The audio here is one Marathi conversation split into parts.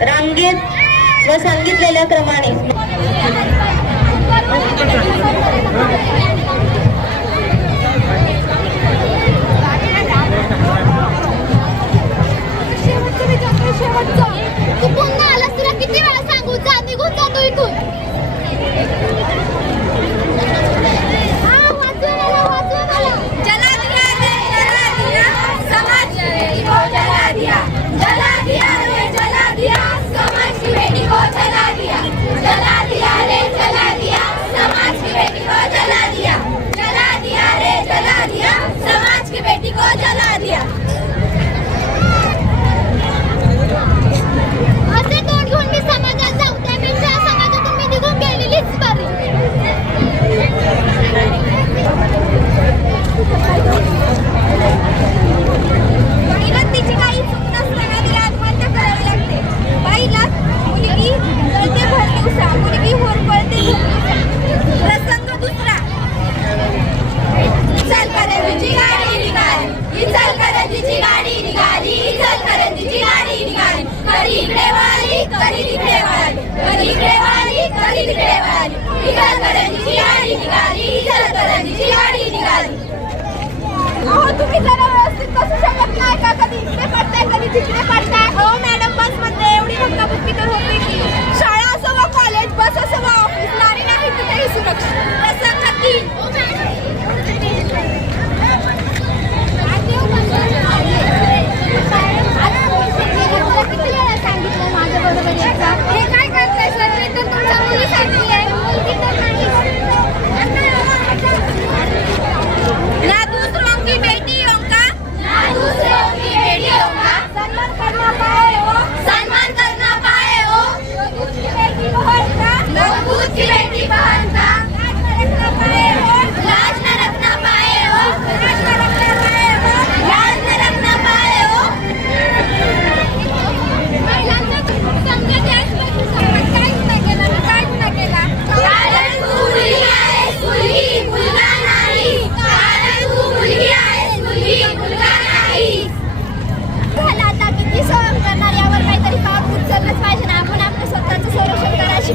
रांगेत व सांगितलेल्या क्रमाने. इचलकरंजीची गाडी निघाली इचलकरंजीची गाडी निघाली. अहो तुम्ही जरा व्यवस्थित बसू शकत नाही का? कधी इकडे पडताय कधी तिकडे पडताय? हो मॅडम बसमध्ये एवढी धक्काबुक्की तर होते की शाळा असो वा कॉलेज बस असो वा ऑफिस नारी नाही कुठेही सुरक्षित प्रसंग तीन. सांगितलं माझ्या बरोबर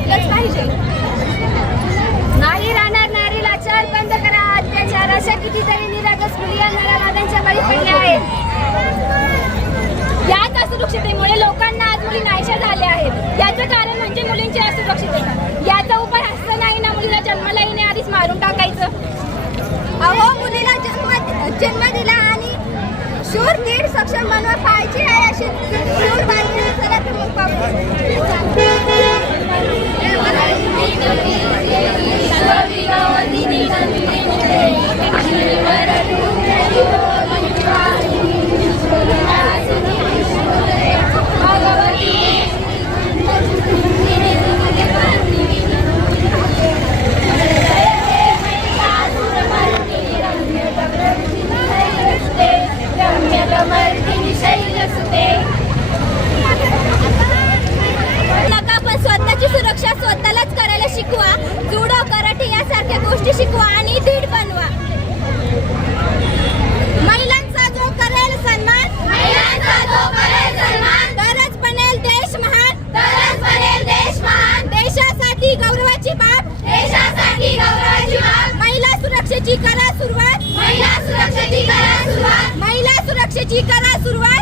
घेतलंच पाहिजे. नाही राहणार नारी लाचार बंद करा. अत्याचार अशा कितीतरी निरागस मुलिया नरावादांच्या बळी पडल्या आहेत. याच असुरक्षितेमुळे लोकांना आज मुली नाहीशा झाल्या आहेत. याचं कारण म्हणजे मुलींची असुरक्षितता. याचा उपाय असं नाही ना मुलीला जन्मलाही नाही आधीच मारून टाकायचं. अहो मुलीला जन्म जन्म दिला आणि शूर नीट सक्षम बनवा पाहिजे आहे अशी शूर बांधली. स्वतःलाच करायला शिकवा. जुडो कराटे यासारख्या गोष्टी शिकवा आणि दीड बनवा. महिलांचा जो करेल सन्मान महिलांचा जो करेल सन्मान तरच बनेल देश महान तरच बनेल देश महान. देशासाठी गौरवाची बाब देशासाठी गौरवाची बाब. महिला सुरक्षेची करा सुरुवात महिला सुरक्षेची करा सुरुवात. महिला सुरक्षेची करा सुरुवात.